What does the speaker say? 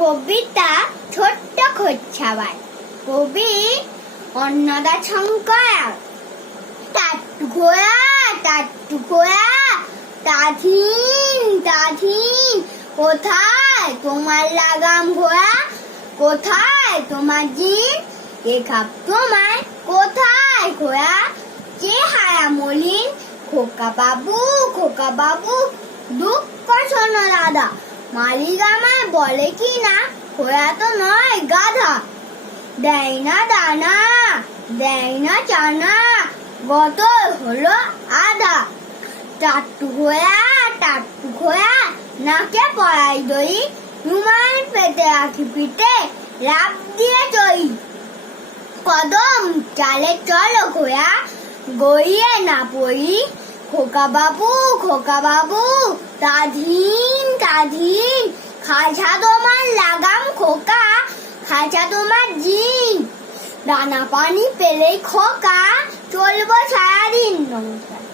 কবিতা ছোট্ট খোঁজছাবাই। কবি অন্নদা শঙ্কর। টাট্টু ঘোড়া তাথিন তাথিন, কোথায় তোমার লাগাম ঘোড়া, কোথায় তোমার জিন, এ খাপ তোমায় কোথায় ঘোড়া, চেহারা মলিন, খোকা বাবু দুঃখ শোনো দাদা, মালিক আমায় বলে কি না, ঘোড়া তো নয় গাধা। দেয় না দানা, দেয় না চানা, গত হলো আধা। টাট্টু ঘোড়া নাকে পড়াই দই, রুমাল পেতে আঁখি পিঠে লাফ দিয়ে চই। কদম চালে চলো ঘোড়া, গড়িয়ে না পড়ি, খোকা বাবু তাধীন, খাঁচা তোমার লাগাম খোকা, খাঁচা তোমার জিন, দানা পানি পেলেই খোকা, চলবো সারাদিন। নমস্কার।